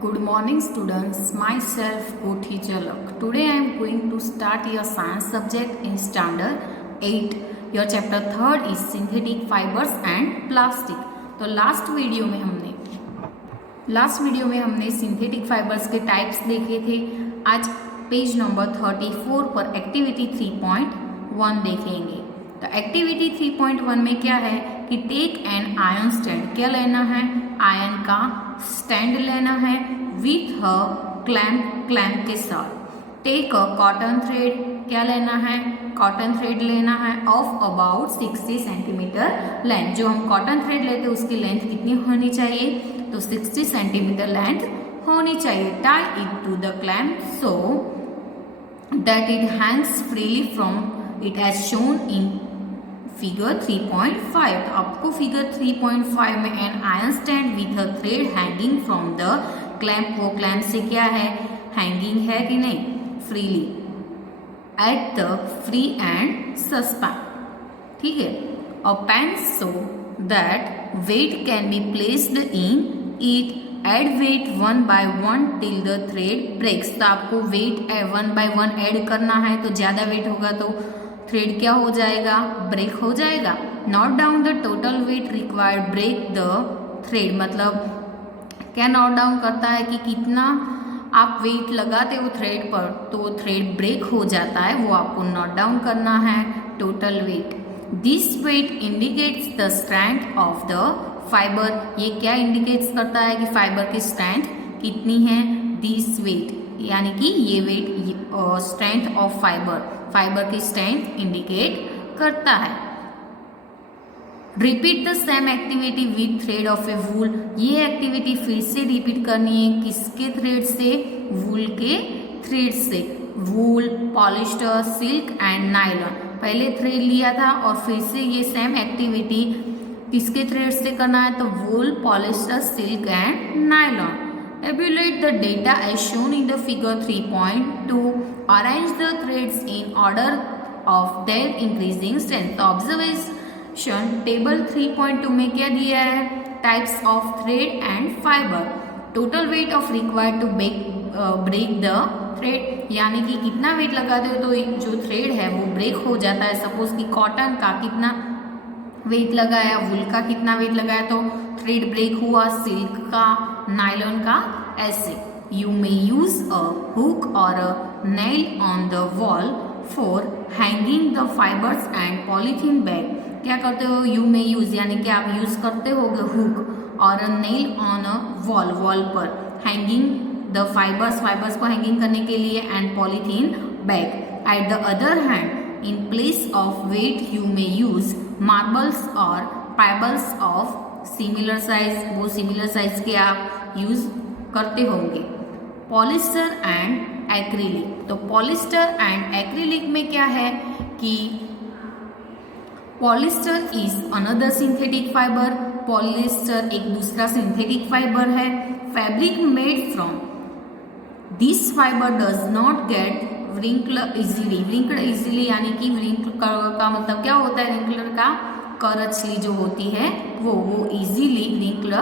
Good morning students, myself Kothi Jalak. Today I am going to start your science subject in standard 8. Your chapter 3rd is synthetic fibers and plastic. तो last video में हमने synthetic fibres के types देखे थे. आज page number 34 पर activity 3.1 देखेंगे. तो एक्टिविटी 3.1 में क्या है कि टेक एन आयन स्टैंड. क्या लेना है? आयन का स्टैंड लेना है विथ अ क्लैम्प के साथ. Take a cotton thread. क्या लेना है? कॉटन थ्रेड लेना है ऑफ अबाउट 60 सेंटीमीटर लेंथ. जो हम कॉटन थ्रेड लेते हैं उसकी लेंथ कितनी होनी चाहिए? तो 60 सेंटीमीटर लेंथ होनी चाहिए. Tie it to the clamp so that it hangs freely from it as shown in figure 3.5. तो आपको फिगर 3.5 में an iron stand with a thread hanging from the clamp. वो क्लैम्प से क्या है? हैंगिंग है कि नहीं? Freely at the free end suspend. ठीक है. A pan so that weight can be placed in it. Add weight 1 by 1 till the thread breaks. तो आपको वेट 1 by 1 ऐड करना है. तो ज़्यादा वेट होगा तो थ्रेड क्या हो जाएगा? ब्रेक हो जाएगा. Note down the total weight required break the thread. मतलब क्या नोट डाउन करता है कि कितना आप वेट लगाते हो थ्रेड पर तो थ्रेड ब्रेक हो जाता है. वो आपको नोट डाउन करना है. Total weight. This weight indicates the strength of the fibre. ये क्या इंडिकेट्स करता है कि फाइबर की स्ट्रेंथ कितनी है? दिस वेट यानी कि ये वेट स्ट्रेंथ ऑफ फाइबर की स्ट्रेंथ इंडिकेट करता है. Repeat the same activity with thread of a wool. ये एक्टिविटी फिर से रिपीट करनी है. किसके थ्रेड से? वूल के थ्रेड से. वूल, पॉलिस्टर, सिल्क एंड नायलॉन. पहले थ्रेड लिया था और फिर से ये सेम एक्टिविटी किसके थ्रेड से करना है? तो wool, polyester, silk and nylon. Evaluate the data as shown in the figure 3.2. Arrange the threads in order of their increasing strength. तो ऑब्जर्वेशन टेबल 3.2 में क्या दिया है? Types of thread and fibre. Total weight of required to break the thread. यानी कि कितना wait लगाते हो तो जो थ्रेड है वो ब्रेक हो जाता है. सपोज कि कॉटन का कितना वेट लगाया, वूल का कितना वेट लगाया तो थ्रेड ब्रेक हुआ. सिल्क का, नायलॉन का ऐसे. You may use a hook और a nail on the wall for hanging the fibres and polythene bag. क्या करते हो? यू मे यूज यानी कि आप यूज करते होगे हुक और a nail on a wall पर हैंगिंग द फाइबर्स को हैंगिंग करने के लिए and polythene bag. At the other hand in place of weight you may use marbles or pebbles of similar size. वो similar size के आप use करते होंगे. Polyester and acrylic. तो पॉलिस्टर एंड एक्रिलिक में क्या है कि polyester is another synthetic fibre. Polyester एक दूसरा सिंथेटिक फाइबर है. Fabric made from this fibre does not gate wrinkle easily. यानी कि व्रिंकल का मतलब क्या होता है? व्रिंकलर का करछली जो होती है वो इजीली व्रिंकल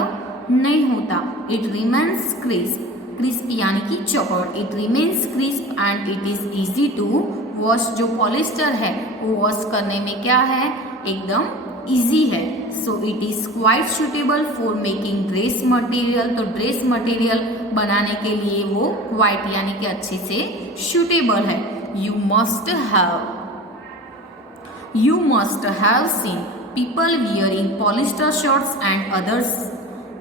नहीं होता. इट रिमेन्स क्रिस्प यानी कि चौकोर. It remains crisp and it is easy to wash. जो पॉलिस्टर है वो वॉश करने में क्या है? एकदम इजी है. So it is quite suitable for making dress material. तो ड्रेस मटेरियल बनाने के लिए वो क्वाइट यानी कि अच्छे से सुटेबल है. You must have seen people wearing polyester shirts and others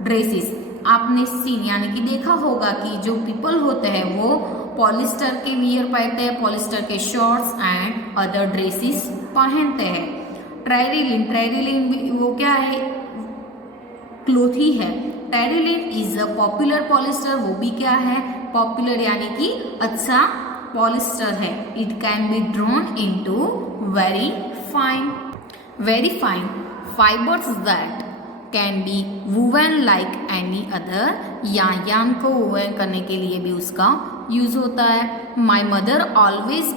dresses. आपने सीन यानी कि देखा होगा कि जो पीपल होते हैं वो पॉलिस्टर के वियर पहनते हैं, पॉलिस्टर के शर्ट्स एंड अदर ड्रेसेस पहनते हैं. ट्राइरिलिन वो क्या है? क्लोथ ही है. ट्राइरिलिन इज अ पॉपुलर पॉलिस्टर. वो भी क्या है? पॉपुलर यानी कि अच्छा पॉलिस्टर है. It can be drawn into very fine fibres that can be woven like any other. यान को वूवन करने के लिए भी उसका यूज होता है. My mother always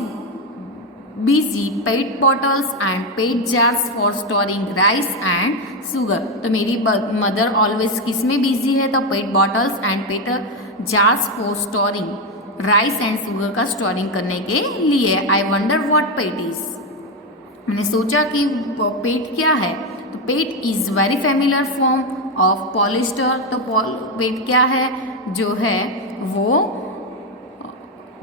busy PET bottles and PET jars for storing rice and sugar. तो मेरी मदर ऑलवेज किस में बिजी है? तो PET bottles and PET jars for storing, rice and sugar का स्टोरिंग करने के लिए। I wonder what PET is, मैंने सोचा कि पेट क्या है। तो PET is very familiar form of polyester. तो पेट क्या है, जो है वो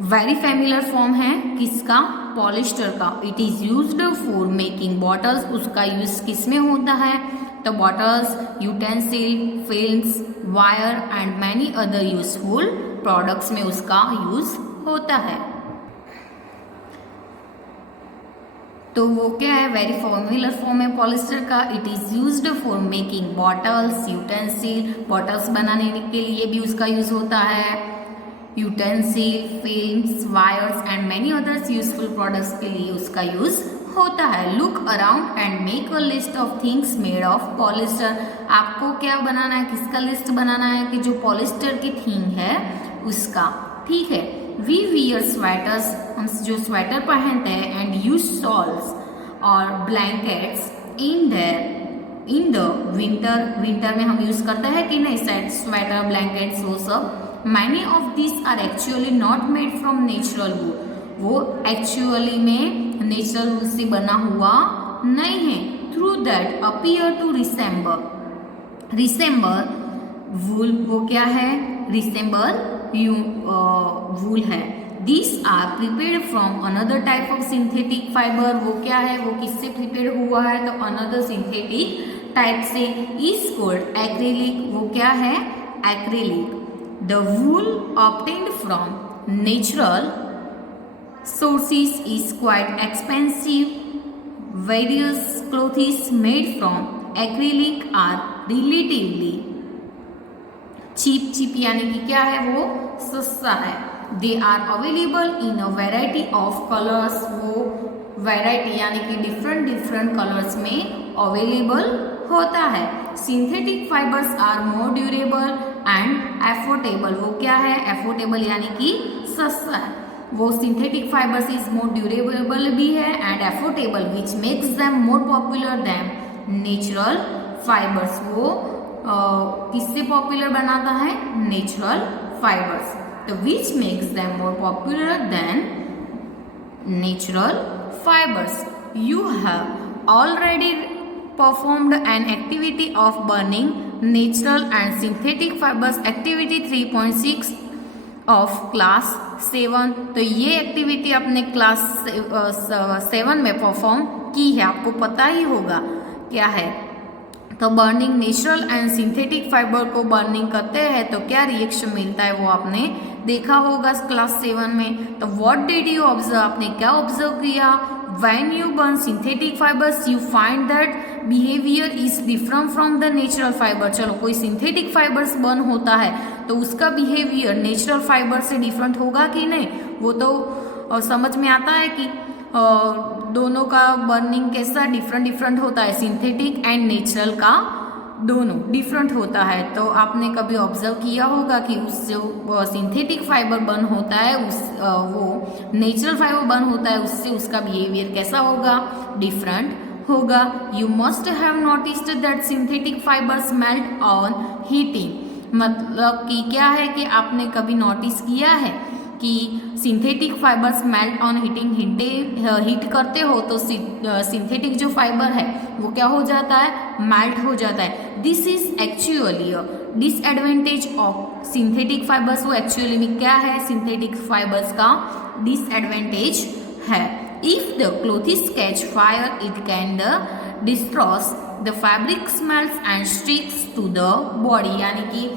वेरी फेमिलियर फॉर्म है किसका, पॉलिस्टर का। It is used for making bottles, उसका यूज किस में होता है, तो bottles, utensil, films, wire and many other useful products में उसका यूज होता है। तो वो क्या है, वेरी फॉर्मुलर फॉर्म है पॉलिस्टर का। It is used for making bottles, utensil, bottles बनाने के लिए भी उसका यूज होता है, utensil, films, wires and many others useful products के लिए उसका यूज होता है। Look around and make a list of things made of polyester. आपको क्या बनाना है, किसका लिस्ट बनाना है, कि जो पॉलिस्टर की थिंग है उसका, ठीक है। वी वियर स्वेटर्स, हम जो स्वेटर पहनते हैं, एंड यूज शॉल्स और blankets in the winter, winter में हम यूज करते हैं कि नहीं स्वेटर, ब्लैंकेट्स, वो सब। Many of this are actually not made from natural wool, वो एक्चुअली में नेचुरल वूल से बना हुआ नहीं है। Through that appear to resemble wool, वो क्या है, रिसेंबल वूल है। This are prepared from another type of synthetic fibre, वो क्या है, वो किससे प्रिपेयर हुआ है, तो अनदर सिंथेटिक टाइप से। इज कॉल्ड एक्रिलिक, वो क्या है, acrylic. The wool obtained from natural sources is quite expensive. Various clothes made from acrylic are relatively cheap यानी कि क्या है, वो सस्ता है। They are available in a variety of colors, वो variety यानी कि different कलर्स में अवेलेबल होता है। Synthetic fibers are more durable and affordable, वो क्या है, affordable यानी कि सस्ता है। वो synthetic fibres is more durable भी है and affordable, which makes them more popular them natural fibres. वो किससे पॉपुलर बनाता है, नेचुरल फाइबर्स। तो which makes them more popular than natural fibres. You have already performed an activity of burning natural and synthetic fibers, activity 3.6 of class 7। तो ये activity अपने class 7 में perform की है, आपको पता ही होगा क्या है। तो burning natural and synthetic fibre को बर्निंग करते हैं तो क्या रिएक्शन मिलता है, वो आपने देखा होगा क्लास 7 में। तो व्हाट डिड यू ऑब्जर्व, आपने क्या ऑब्जर्व किया, when you burn synthetic fibres you find that behaviour is different from the natural fibre. चलो कोई सिंथेटिक फाइबर्स बर्न होता है तो उसका बिहेवियर नेचुरल फाइबर से डिफरेंट होगा कि नहीं, वो तो समझ में आता है कि दोनों का बर्निंग कैसा डिफरेंट होता है, सिंथेटिक एंड नेचुरल का दोनों डिफरेंट होता है। तो आपने कभी ऑब्जर्व किया होगा कि उस जो सिंथेटिक फाइबर बर्न होता है वो नेचुरल फाइबर बर्न होता है, उससे उसका बिहेवियर कैसा होगा, डिफरेंट होगा। You must have noticed that synthetic fibres melt on heating, मतलब कि क्या है कि आपने कभी नोटिस किया है कि synthetic fibres melt on heating, heat करते हो तो सिंथेटिक जो फाइबर है वो क्या हो जाता है, मेल्ट हो जाता है। This is actually a disadvantage of synthetic fibres, वो एक्चुअली में क्या है, सिंथेटिक फाइबर्स का डिसएडवांटेज है। If the clothes catch fire it can destroy the fabric, smells and sticks to the body, यानी कि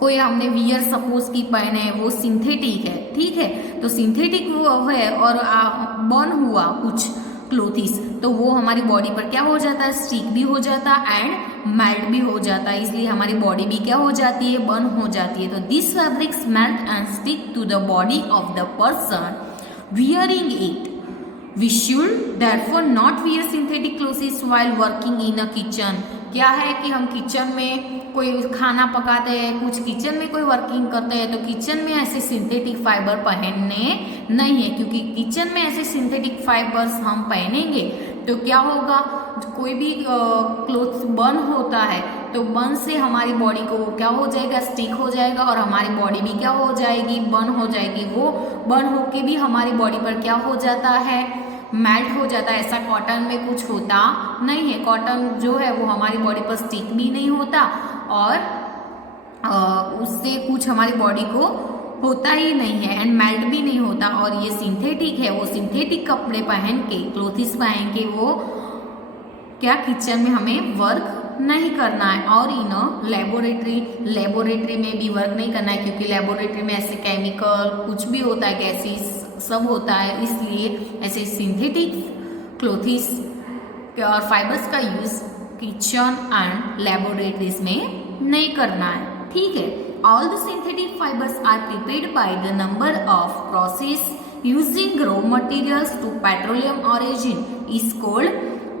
कोई हमने वियर सपोज की पहने है, वो सिंथेटिक है, ठीक है, तो सिंथेटिक वो है और बर्न हुआ कुछ क्लोथिस तो वो हमारी बॉडी पर क्या हो जाता है, स्टिक भी हो जाता है एंड मेल्ट भी हो जाता है, इसलिए हमारी बॉडी भी क्या हो जाती है, बर्न हो जाती है। तो this fabric melt and stick to the body of the person wearing it. We should therefore not wear synthetic clothes while working in a kitchen। क्या है कि हम किचन में कोई खाना पकाते हैं, कुछ किचन में कोई वर्किंग करते हैं तो किचन में ऐसे सिंथेटिक फाइबर पहनने नहीं है, क्योंकि किचन में ऐसे सिंथेटिक फाइबर्स हम पहनेंगे तो क्या होगा, कोई भी क्लोथ बर्न होता है तो बर्न से हमारी बॉडी को क्या हो जाएगा, स्टिक हो जाएगा और हमारी बॉडी भी क्या हो जाएगी, बर्न हो जाएगी। वो बर्न होके भी हमारी बॉडी पर क्या हो जाता है, मेल्ट हो जाता है। ऐसा कॉटन में कुछ होता नहीं है। कॉटन जो है वो हमारी बॉडी पर स्टिक भी नहीं होता और उससे कुछ हमारी बॉडी को होता ही नहीं है एंड मेल्ट भी नहीं होता। और ये सिंथेटिक है, वो सिंथेटिक कपड़े पहन के, क्लोथिस पहन के वो क्या किचन में हमें वर्क नहीं करना है और इन लेबोरेटरी में भी वर्क नहीं करना है, क्योंकि लेबोरेटरी में ऐसे केमिकल कुछ भी होता है, गैसेस सब होता है। इसलिए ऐसे सिंथेटिक क्लोथिस और फाइबर्स का यूज किचन एंड लेबोरेटरीज में नहीं करना है, ठीक है। All the synthetic fibres are prepared by the number of process using raw materials to petroleum origin is called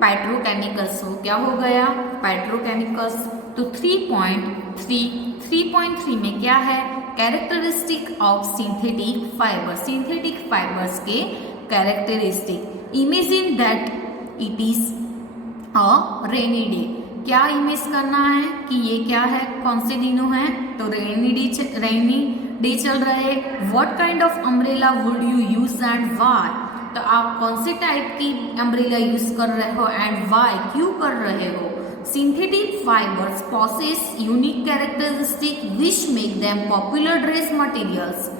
petrochemicals. हो क्या हो गया, पेट्रोकेमिकल्स। तो 3.3 में क्या है, characteristic of synthetic fibre, synthetic fibres के characteristic. Imagine that it is a rainy day. क्या इमेज करना है कि ये क्या है, कौन से दिनों है, तो रेनी डे चल रहा है। What kind of umbrella would you use and why. तो आप कौन से टाइप की अम्ब्रेला यूज कर रहे हो एंड व्हाई, क्यों कर रहे हो। Synthetic fibres possesses unique characteristic which make them popular dress materials.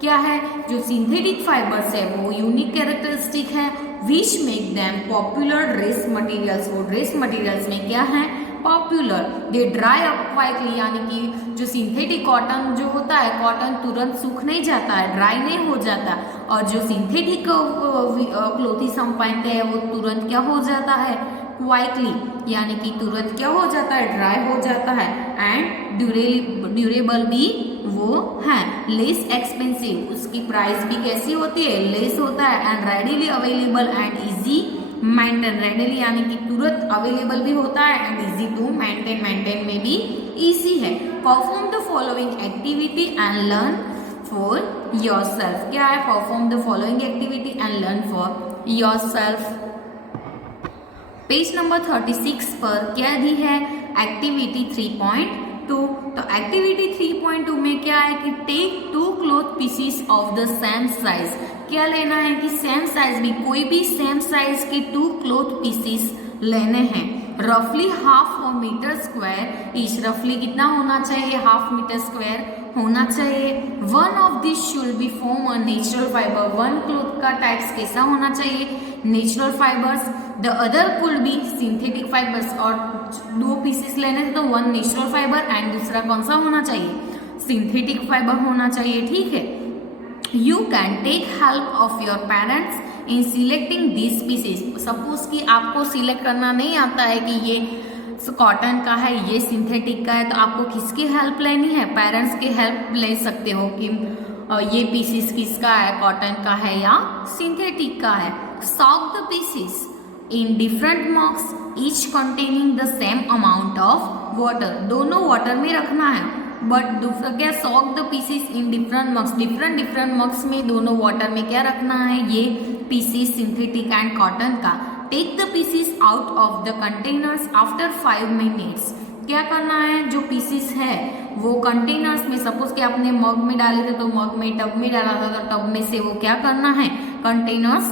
क्या है, जो सिंथेटिक फाइबर्स है वो यूनिक कैरेक्टरिस्टिक है which make them popular dress materials. वो ड्रेस मटेरियल्स में क्या है, पॉपुलर। दे ड्राई अप क्वाइकली, यानी कि जो सिंथेटिक कॉटन जो होता है, कॉटन तुरंत सूख नहीं जाता है, ड्राई नहीं हो जाता। और जो सिंथेटिक क्लोथिस हम पहनते हैं वो तुरंत क्या हो जाता है, क्वाइकली, यानी कि तुरंत क्या हो जाता है, ड्राई हो जाता है। एंड ड्यूरेबल भी वो है। लेस एक्सपेंसिव, उसकी प्राइस भी कैसी होती है, लेस होता है। And readily available and easy maintain, readily यानी कि तुरंत अवेलेबल भी होता है एंड इजी टू मेंटेन में भी इजी है। Perform the following activity and learn for yourself. क्या है, perform the following activity and learn for yourself. Page number 36 पर क्या दी है, एक्टिविटी 3.2। तो एक्टिविटी 3.2 में क्या है कि take 2 cloth pieces of the same size. क्या लेना है कि सेम साइज भी, कोई भी सेम साइज के 2 क्लॉथ पीसीस लेने हैं। रफली हाफ मीटर स्क्वायर ईच, रफली कितना होना चाहिए, हाफ मीटर स्क्वायर होना चाहिए। One of this should be form a natural fibre, one cloth का टाइप्स कैसा होना चाहिए, natural fibres. The other could be synthetic fibres, और 2 पीसेस लेने थे तो 1 नेचुरल फाइबर एंड दूसरा कौन सा होना चाहिए, सिंथेटिक फाइबर होना चाहिए, ठीक है। You can take help of your parents in selecting this pieces. Suppose कि आपको सिलेक्ट करना नहीं आता है कि ये कॉटन का है, ये सिंथेटिक का है, तो आपको किसकी हेल्प लेनी है, पेरेंट्स की हेल्प ले सकते हो कि ये पीसेस किसका है, कॉटन का है या सिंथेटिक का है। Soak the pieces in different mugs each containing the same amount of water, दोनों वाटर में रखना है। बट दूसरा क्या, soak the pieces in different mugs, different mugs में दोनों वाटर में क्या रखना है, ये पीसेस सिंथेटिक एंड कॉटन का। Take the pieces out of the containers after 5 minutes. क्या करना है, जो पीसेस है वो कंटेनर्स में, सपोज कि आपने मग में डाले थे तो मग में, टब में डाला था तो टब में से वो क्या करना है, कंटेनर्स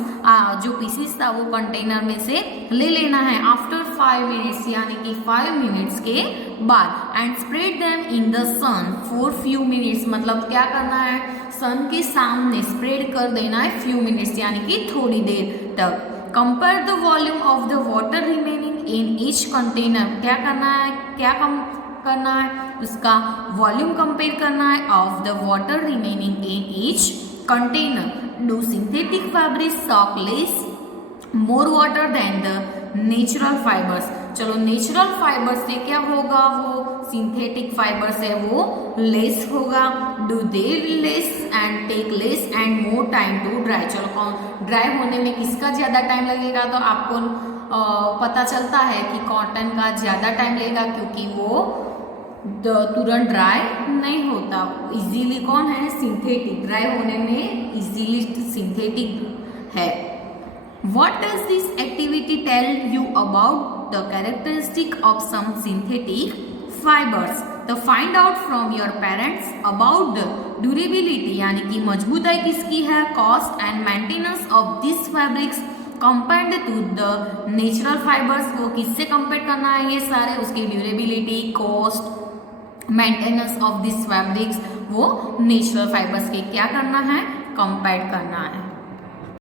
जो पीसेस था वो कंटेनर में से ले लेना है। आफ्टर 5 मिनट्स, यानी कि 5 मिनट्स के बाद। And spread them in the sun for few minutes, मतलब क्या करना है, सन के सामने स्प्रेड कर देना है फ्यू मिनट्स, यानी कि थोड़ी देर तक। Compare the volume of the water remaining in each container. क्या करना है, क्या करना है, उसका वॉल्यूम कंपेयर करना है of the water remaining in each container. Do synthetic fabric soak less more water than the natural fibres. चलो नेचुरल फाइबर से क्या होगा, वो सिंथेटिक फाइबर से वो लेस होगा। Do they less and take less and more time to dry. चलो dry होने में किसका ज़्यादा टाइम लगेगा, तो आपको पता चलता है कि कॉटन का ज़्यादा टाइम लगेगा क्योंकि वो तुरंत ड्राई नहीं होता। इजीली कौन है, सिंथेटिक, ड्राई होने में इजीली सिंथेटिक है। What does this activity tell you about the characteristic of some synthetic fibers? तो find out from your parents about the durability यानी कि मजबूताई किसकी है, cost and maintenance of this fabrics compared to the natural fibres. वो किससे compare करना है ये सारे, उसकी durability, cost, maintenance of this fabrics वो नेचुरल फाइबर्स के क्या करना है, कंपेयर करना है।